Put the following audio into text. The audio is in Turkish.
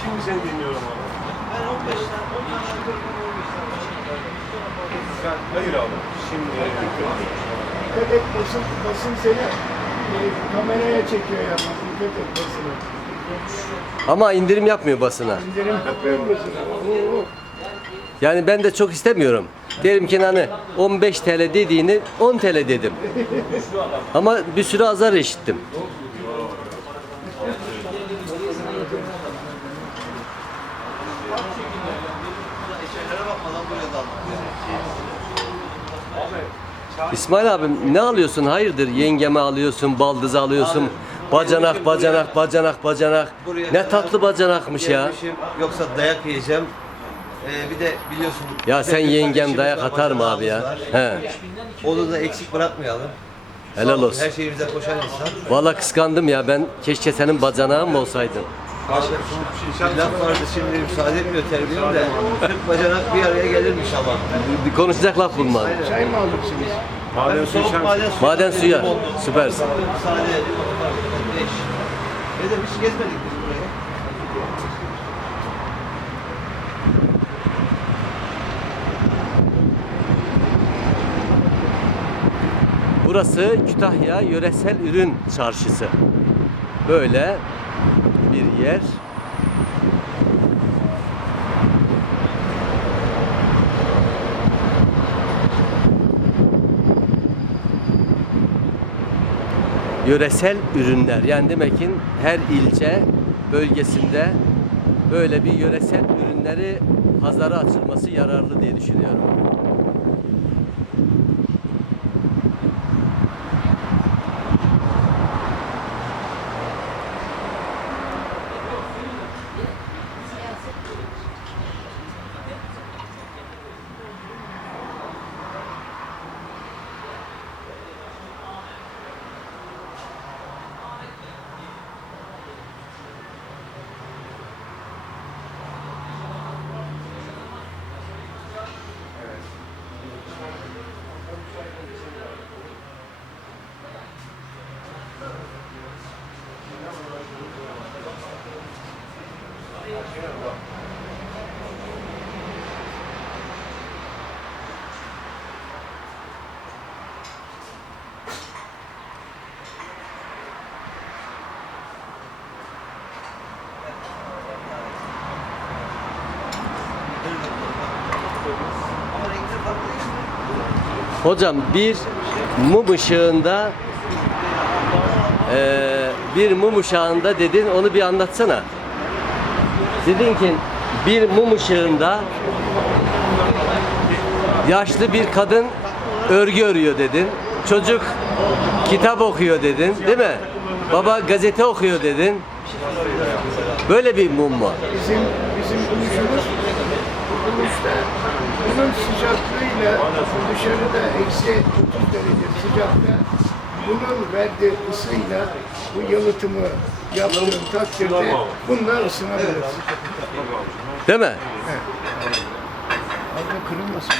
Şimdi seni dinliyorum abi. Ben 15 tane, 10 tane Sen, hayır abi. Şimdi Dikkat et basın, basın seni e, kameraya çekiyor ya. Dikkat et basına. Ama indirim yapmıyor basına. İndirim yapıyor basına. Yani ben de çok istemiyorum. Derim ki hani 15 TL dediğini 10 TL dedim. Ama bir sürü azar işittim. İsmail abim ne alıyorsun? Hayırdır? Yengeme alıyorsun, baldızı alıyorsun. Bacanak, bacanak, bacanak, bacanak. Ne tatlı bacanakmış ya. Gelmişim, Yoksa dayak yiyeceğim. Ee, bir de biliyorsun. Ya sen yengem kardeşimiz dayak var, atar mı abi ya? bacanağımız var. He. Onu da eksik bırakmayalım. Helal Sağ ol, olsun. Her şeyimize koşan insan. Valla kıskandım ya ben. Keşke senin bacanağın mı olsaydın? Bir laf vardı şimdi müsaade etmiyor terbiyem de. 40 bacanak bir araya gelirmiş ama. Bir konuşacak laf bulman. Çay mı Soğuk misin? maden suyu. Maden suyu, süpersin. Müsaade Beş. Ne demiş gezmedik biz burayı. Burası Kütahya Yöresel Ürün Çarşısı. Böyle bir yer. Yöresel ürünler. Yani demek ki her ilçe bölgesinde böyle bir yöresel ürünleri pazara açılması yararlı diye düşünüyorum. Hocam bir mum ışığında eee, bir mum ışığında dedin onu bir anlatsana. Dedin ki bir mum ışığında yaşlı bir kadın örgü örüyor dedin. Çocuk kitap okuyor dedin değil mi? Baba gazete okuyor dedin. Böyle bir mum mu? Bizim bizim buluşumuz buluşta bunun sıcaklığıyla dışarıda eksi 30 derece sıcakta bunun verdiği ısıyla bu yalıtımı yaptığın takdirde bununla ısınabiliriz. Değil mi? Abla kırılmasın.